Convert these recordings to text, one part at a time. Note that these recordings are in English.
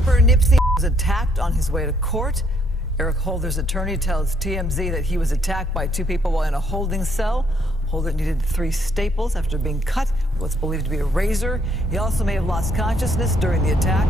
Rapper Nipsey was attacked on his way to court. Eric Holder's attorney tells TMZ that he was attacked by two people while in a holding cell. Holder needed 3 staples after being cut with what's believed to be a razor. He also may have lost consciousness during the attack.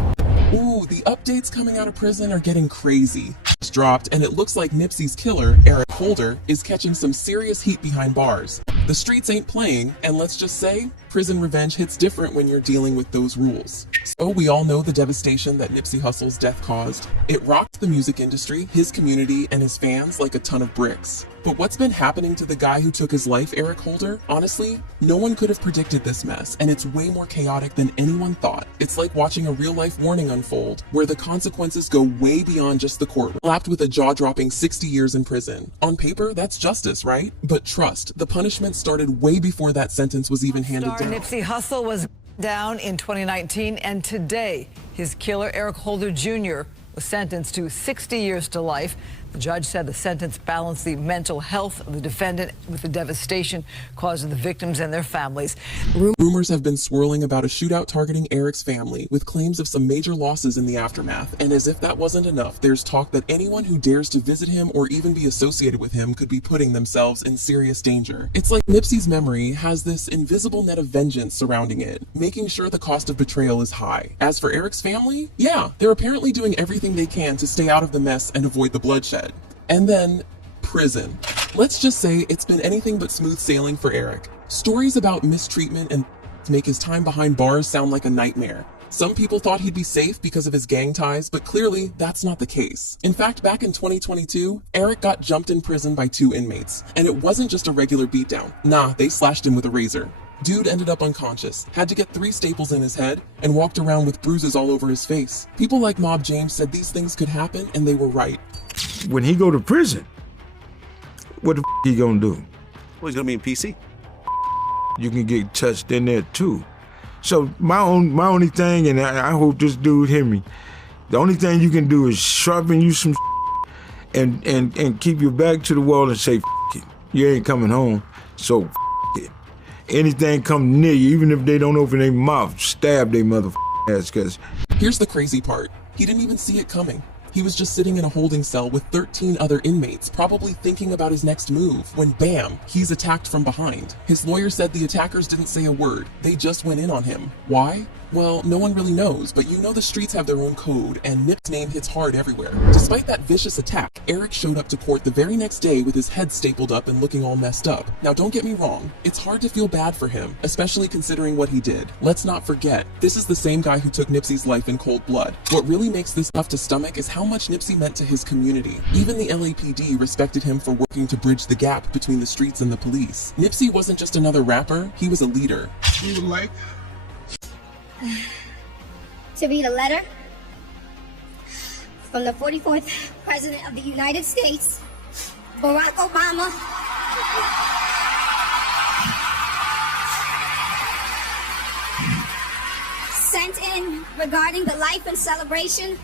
Ooh, the updates coming out of prison are getting crazy. It's dropped, and it looks like Nipsey's killer, Eric Holder, is catching some serious heat behind bars. The streets ain't playing, and let's just say, prison revenge hits different when you're dealing with those rules. So we all know the devastation that Nipsey Hussle's death caused. It rocked the music industry, his community, and his fans like a ton of bricks. But what's been happening to the guy who took his life, Eric Holder? Honestly, no one could have predicted this mess, and it's way more chaotic than anyone thought. It's like watching a real-life warning unfold, where the consequences go way beyond just the courtroom. Slapped with a jaw-dropping 60 years in prison. On paper, that's justice, right? But trust, the punishment started way before that sentence was even handed down. Nipsey Hussle was down in 2019, and today, his killer, Eric Holder Jr., was sentenced to 60 years to life. The judge said the sentence balanced the mental health of the defendant with the devastation caused to the victims and their families. Rumors have been swirling about a shootout targeting Eric's family, with claims of some major losses in the aftermath. And as if that wasn't enough, there's talk that anyone who dares to visit him or even be associated with him could be putting themselves in serious danger. It's like Nipsey's memory has this invisible net of vengeance surrounding it, making sure the cost of betrayal is high. As for Eric's family, yeah, they're apparently doing everything they can to stay out of the mess and avoid the bloodshed. And then, prison. Let's just say it's been anything but smooth sailing for Eric. Stories about mistreatment and make his time behind bars sound like a nightmare. Some people thought he'd be safe because of his gang ties, but clearly that's not the case. In fact, back in 2022, Eric got jumped in prison by 2 inmates, and it wasn't just a regular beatdown. Nah, they slashed him with a razor. Dude ended up unconscious, had to get 3 staples in his head, and walked around with bruises all over his face. People like Mob James said these things could happen, and they were right. When he go to prison, what the he gonna do? Well, he's gonna be in PC. You can get touched in there too. So my only thing, and I hope this dude hear me, the only thing you can do is sharpen you some and keep your back to the wall and say, it. You ain't coming home, so it. Anything come near you, even if they don't open their mouth, stab their mother ass, cause. Here's the crazy part. He didn't even see it coming. He was just sitting in a holding cell with 13 other inmates, probably thinking about his next move, when bam, he's attacked from behind. His lawyer said the attackers didn't say a word, they just went in on him. Why? Well, no one really knows, but you know the streets have their own code, and Nip's name hits hard everywhere. Despite that vicious attack, Eric showed up to court the very next day with his head stapled up and looking all messed up. Now don't get me wrong, it's hard to feel bad for him, especially considering what he did. Let's not forget, this is the same guy who took Nipsey's life in cold blood. What really makes this tough to stomach is how much Nipsey meant to his community. Even the LAPD respected him for working to bridge the gap between the streets and the police. Nipsey wasn't just another rapper, he was a leader. We would like to read a letter from the 44th President of the United States, Barack Obama. Sent in regarding the life and celebration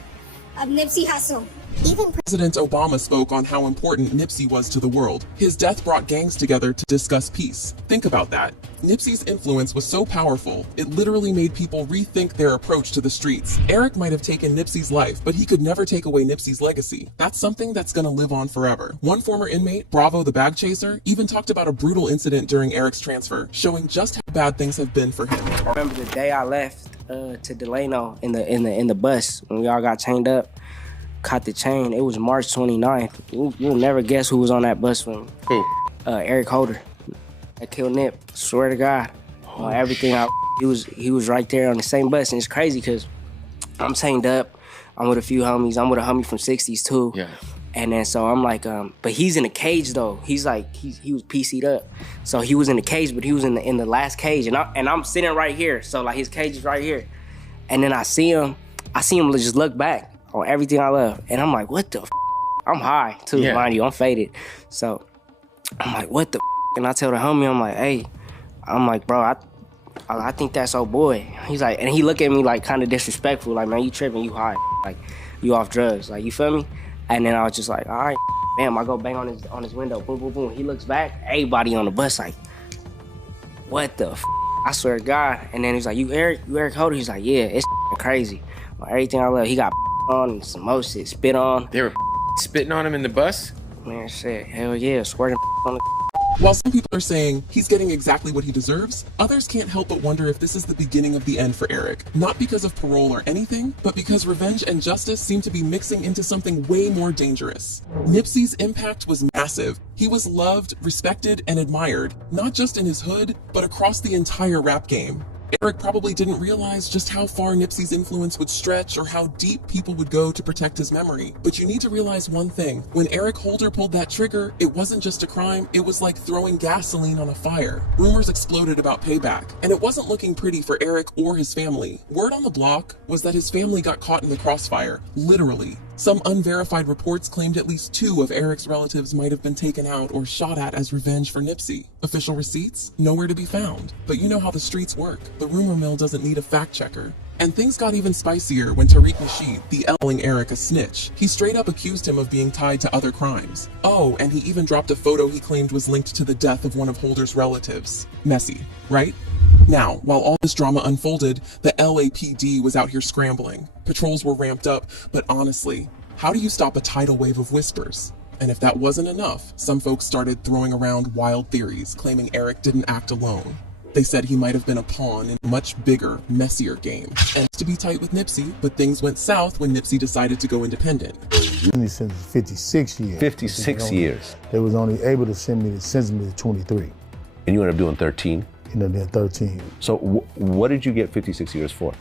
of Nipsey Hussle. Even President Obama spoke on how important Nipsey was to the world. His death brought gangs together to discuss peace. Think about that. Nipsey's influence was so powerful, it literally made people rethink their approach to the streets. Eric might have taken Nipsey's life, but he could never take away Nipsey's legacy. That's something that's gonna live on forever. One former inmate, Bravo the Bag Chaser, even talked about a brutal incident during Eric's transfer, showing just how bad things have been for him. I remember the day I left to Delano in the bus when we all got chained up. Caught the chain. It was March 29th. You'll never guess who was on that bus with me. Who? Eric Holder. I killed Nip. Swear to God. On everything. He was right there on the same bus, and it's crazy because I'm chained up. I'm with a few homies. I'm with a homie from 60s too. Yeah. And then so I'm like, but he's in a cage though. He's like he was PC'd up, so he was in the cage, but he was in the last cage, and I'm sitting right here. So like his cage is right here, and then I see him just look back on everything I love. And I'm like, what the f? I'm high too, mind you, I'm faded. So I'm like, what the f? And I tell the homie, I'm like, hey, I'm like, bro, I think that's old boy. He's like, and he look at me like kind of disrespectful, like, man, you tripping, you high, like, you off drugs, like, you feel me? And then I was just like, all right, bam, I go bang on his window, boom, boom, boom. He looks back, everybody on the bus like, what the f? I swear to God. And then he's like, you Eric Holder? He's like, yeah, it's crazy. Everything I love. He got on and some more shit, spit on. They were spitting on him in the bus? Man, shit, hell yeah, squirting on the. While some people are saying he's getting exactly what he deserves, others can't help but wonder if this is the beginning of the end for Eric. Not because of parole or anything, but because revenge and justice seem to be mixing into something way more dangerous. Nipsey's impact was massive. He was loved, respected, and admired, not just in his hood, but across the entire rap game. Eric probably didn't realize just how far Nipsey's influence would stretch or how deep people would go to protect his memory. But you need to realize one thing. When Eric Holder pulled that trigger, it wasn't just a crime, it was like throwing gasoline on a fire. Rumors exploded about payback, and it wasn't looking pretty for Eric or his family. Word on the block was that his family got caught in the crossfire, literally. Some unverified reports claimed at least 2 of Eric's relatives might have been taken out or shot at as revenge for Nipsey. Official receipts? Nowhere to be found. But you know how the streets work. The rumor mill doesn't need a fact checker. And things got even spicier when Tariq Nasheed, the calling Eric a snitch. He straight up accused him of being tied to other crimes. Oh, and he even dropped a photo he claimed was linked to the death of one of Holder's relatives. Messy, right? Now, while all this drama unfolded, the LAPD was out here scrambling. Patrols were ramped up, but honestly, how do you stop a tidal wave of whispers? And if that wasn't enough, some folks started throwing around wild theories, claiming Eric didn't act alone. They said he might have been a pawn in a much bigger, messier game. And to be tight with Nipsey, but things went south when Nipsey decided to go independent. Only sentenced 56 years. 56 years. They was only able to sentence me to 23. And you ended up doing 13? Ended up doing 13. So what did you get 56 years for?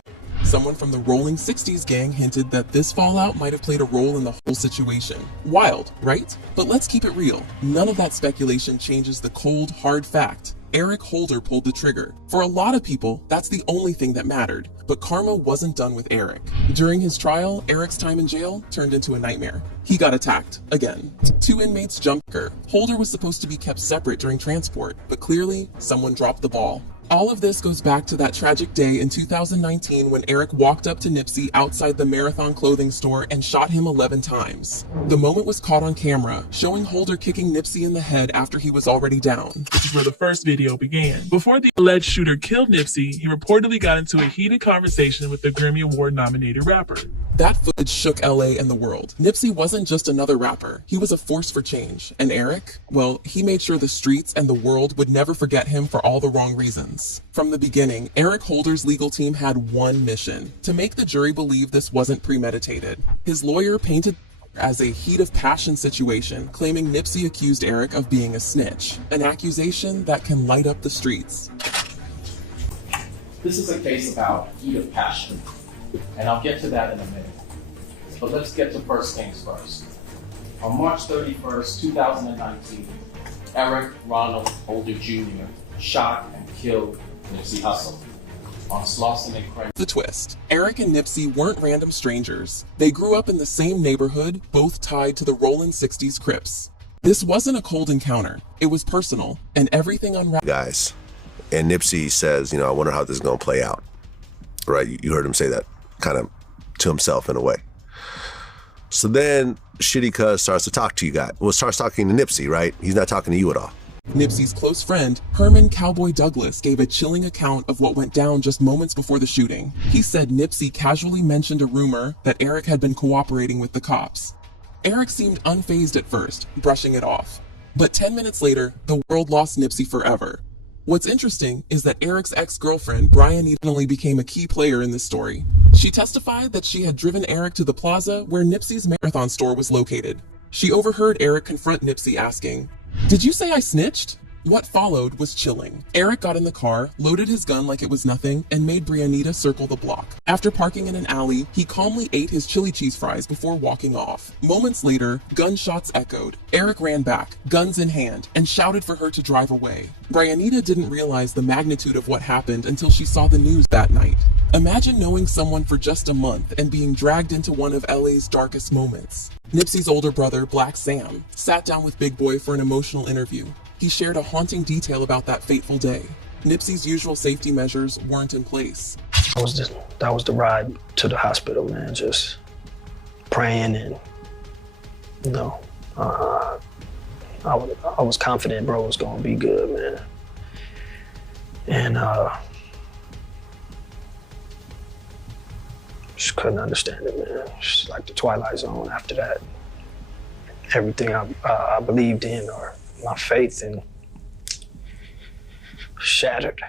Someone from the Rolling 60s gang hinted that this fallout might have played a role in the whole situation. Wild, right? But let's keep it real. None of that speculation changes the cold, hard fact. Eric Holder pulled the trigger. For a lot of people, that's the only thing that mattered. But karma wasn't done with Eric. During his trial, Eric's time in jail turned into a nightmare. He got attacked, again. 2 inmates jumped her. Holder was supposed to be kept separate during transport, but clearly, someone dropped the ball. All of this goes back to that tragic day in 2019 when Eric walked up to Nipsey outside the Marathon clothing store and shot him 11 times. The moment was caught on camera, showing Holder kicking Nipsey in the head after he was already down. Which is where the first video began. Before the alleged shooter killed Nipsey, he reportedly got into a heated conversation with the Grammy Award-nominated rapper. That footage shook LA and the world. Nipsey wasn't just another rapper. He was a force for change. And Eric? Well, he made sure the streets and the world would never forget him for all the wrong reasons. From the beginning, Eric Holder's legal team had one mission: to make the jury believe this wasn't premeditated. His lawyer painted as a heat of passion situation, claiming Nipsey accused Eric of being a snitch, an accusation that can light up the streets. This is a case about heat of passion, and I'll get to that in a minute. But let's get to first things first. On March 31st, 2019, Eric Ronald Holder Jr. shot and killed Nipsey Hussle on Slauson and Craig. The twist: Eric and Nipsey weren't random strangers. They grew up in the same neighborhood, both tied to the Rolling 60s Crips. This wasn't a cold encounter. It was personal, and everything unwrapped. Guys, and Nipsey says, I wonder how this is going to play out. Right? You heard him say that kind of to himself in a way. So then Shitty Cuz starts to talk to you guys. Well, starts talking to Nipsey, right? He's not talking to you at all. Nipsey's close friend, Herman Cowboy Douglas, gave a chilling account of what went down just moments before the shooting. He said Nipsey casually mentioned a rumor that Eric had been cooperating with the cops. Eric seemed unfazed at first, brushing it off. But 10 minutes later, the world lost Nipsey forever. What's interesting is that Eric's ex-girlfriend, Brianita, became a key player in this story. She testified that she had driven Eric to the plaza where Nipsey's Marathon store was located. She overheard Eric confront Nipsey asking, "Did you say I snitched?" What followed was chilling. Eric got in the car, loaded his gun like it was nothing, and made Brianita circle the block. After parking in an alley, he calmly ate his chili cheese fries before walking off. Moments later, gunshots echoed. Eric ran back, guns in hand, and shouted for her to drive away. Brianita didn't realize the magnitude of what happened until she saw the news that night. Imagine knowing someone for just a month and being dragged into one of LA's darkest moments. Nipsey's older brother, Black Sam, sat down with Big Boy for an emotional interview. He shared a haunting detail about that fateful day. Nipsey's usual safety measures weren't in place. That was the ride to the hospital, man. Just praying and, I was confident bro was gonna be good, man. And Just couldn't understand it, man. It's like the Twilight Zone after that. Everything I believed in or my faith in shattered.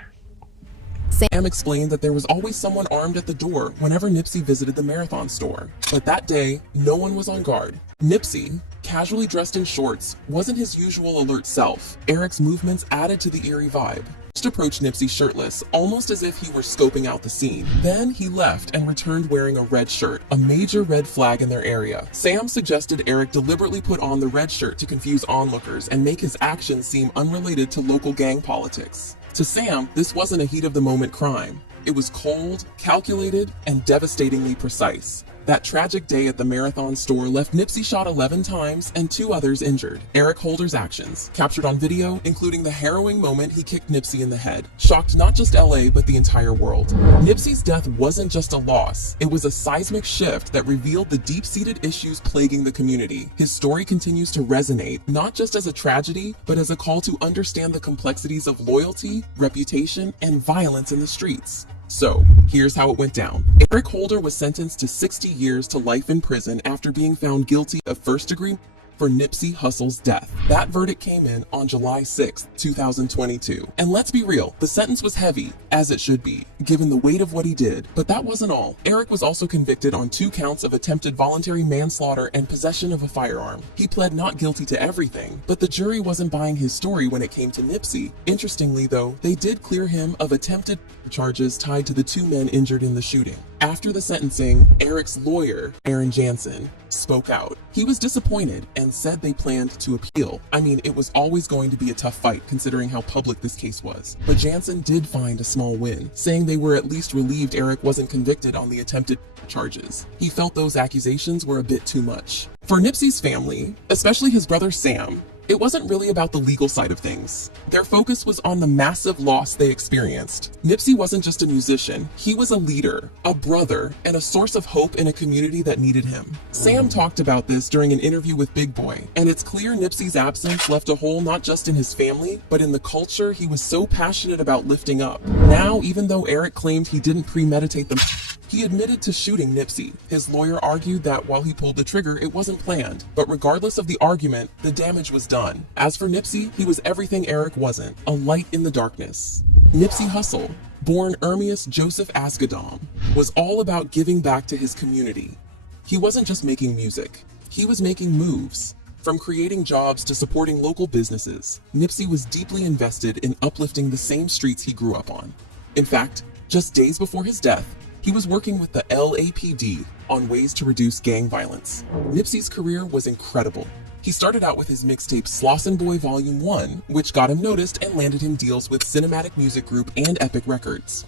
Sam explained that there was always someone armed at the door whenever Nipsey visited the Marathon store. But that day, no one was on guard. Nipsey, casually dressed in shorts, wasn't his usual alert self. Eric's movements added to the eerie vibe. Just approached Nipsey shirtless, almost as if he were scoping out the scene. Then he left and returned wearing a red shirt, a major red flag in their area. Sam suggested Eric deliberately put on the red shirt to confuse onlookers and make his actions seem unrelated to local gang politics. To Sam, this wasn't a heat-of-the-moment crime. It was cold, calculated, and devastatingly precise. That tragic day at the Marathon store left Nipsey shot 11 times and 2 others injured. Eric Holder's actions, captured on video, including the harrowing moment he kicked Nipsey in the head, shocked not just LA but the entire world. Nipsey's death wasn't just a loss, it was a seismic shift that revealed the deep-seated issues plaguing the community. His story continues to resonate, not just as a tragedy, but as a call to understand the complexities of loyalty, reputation, and violence in the streets. So, here's how it went down. Eric Holder was sentenced to 60 years to life in prison after being found guilty of first-degree for Nipsey Hussle's death. That verdict came in on July 6, 2022. And let's be real, the sentence was heavy, as it should be, given the weight of what he did. But that wasn't all. Eric was also convicted on 2 counts of attempted voluntary manslaughter and possession of a firearm. He pled not guilty to everything, but the jury wasn't buying his story when it came to Nipsey. Interestingly though, they did clear him of attempted charges tied to the 2 men injured in the shooting. After the sentencing, Eric's lawyer, Aaron Jansen, spoke out. He was disappointed and said they planned to appeal. I mean, it was always going to be a tough fight considering how public this case was. But Jansen did find a small win, saying they were at least relieved Eric wasn't convicted on the attempted charges. He felt those accusations were a bit too much. For Nipsey's family, especially his brother Sam, it wasn't really about the legal side of things. Their focus was on the massive loss they experienced. Nipsey wasn't just a musician, he was a leader, a brother, and a source of hope in a community that needed him. Sam talked about this during an interview with Big Boy, and it's clear Nipsey's absence left a hole not just in his family, but in the culture he was so passionate about lifting up. Now, even though Eric claimed he didn't premeditate them, he admitted to shooting Nipsey. His lawyer argued that while he pulled the trigger, it wasn't planned. But regardless of the argument, the damage was done. As for Nipsey, he was everything Eric wasn't, a light in the darkness. Nipsey Hussle, born Ermias Joseph Asgadom, was all about giving back to his community. He wasn't just making music, he was making moves. From creating jobs to supporting local businesses, Nipsey was deeply invested in uplifting the same streets he grew up on. In fact, just days before his death, he was working with the LAPD on ways to reduce gang violence. Nipsey's career was incredible. He started out with his mixtape Slossin' Boy Volume 1, which got him noticed and landed him deals with Cinematic Music Group and Epic Records.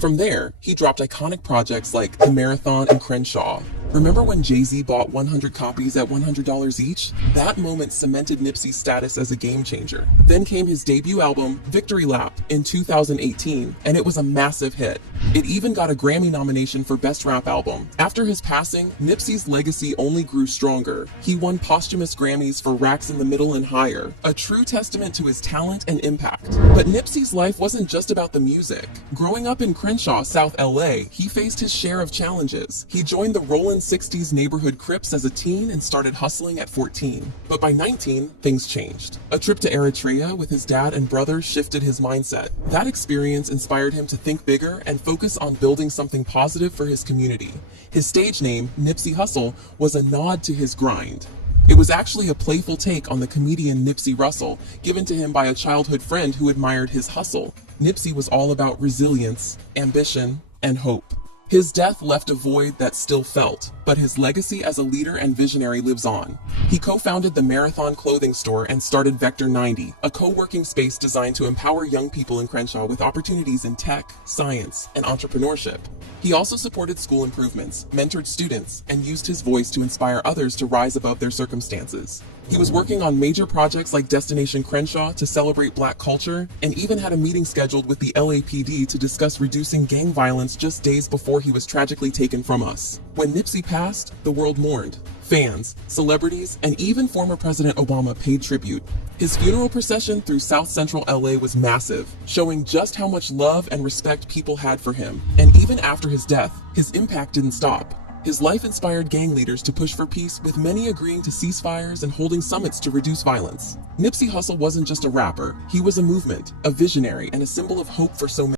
From there, he dropped iconic projects like The Marathon and Crenshaw. Remember when Jay-Z bought 100 copies at $100 each? That moment cemented Nipsey's status as a game changer. Then came his debut album, Victory Lap, in 2018, and it was a massive hit. It even got a Grammy nomination for Best Rap Album. After his passing, Nipsey's legacy only grew stronger. He won posthumous Grammys for Racks in the Middle and Higher, a true testament to his talent and impact. But Nipsey's life wasn't just about the music. Growing up in Crenshaw, South LA, he faced his share of challenges. He joined the Rollin' 60s neighborhood Crips as a teen and started hustling at 14. But by 19, things changed. A trip to Eritrea with his dad and brother shifted his mindset. That experience inspired him to think bigger and focus on building something positive for his community. His stage name, Nipsey Hussle, was a nod to his grind. It was actually a playful take on the comedian Nipsey Russell, given to him by a childhood friend who admired his hustle. Nipsey was all about resilience, ambition, and hope. His death left a void that still felt, but his legacy as a leader and visionary lives on. He co-founded the Marathon clothing store and started Vector 90, a co-working space designed to empower young people in Crenshaw with opportunities in tech, science, and entrepreneurship. He also supported school improvements, mentored students, and used his voice to inspire others to rise above their circumstances. He was working on major projects like Destination Crenshaw to celebrate black culture, and even had a meeting scheduled with the LAPD to discuss reducing gang violence just days before he was tragically taken from us. When Nipsey passed, the world mourned. Fans, celebrities, and even former President Obama paid tribute. His funeral procession through South Central LA was massive, showing just how much love and respect people had for him. And even after his death, his impact didn't stop. His life inspired gang leaders to push for peace, with many agreeing to ceasefires and holding summits to reduce violence. Nipsey Hussle wasn't just a rapper, he was a movement, a visionary, and a symbol of hope for so many.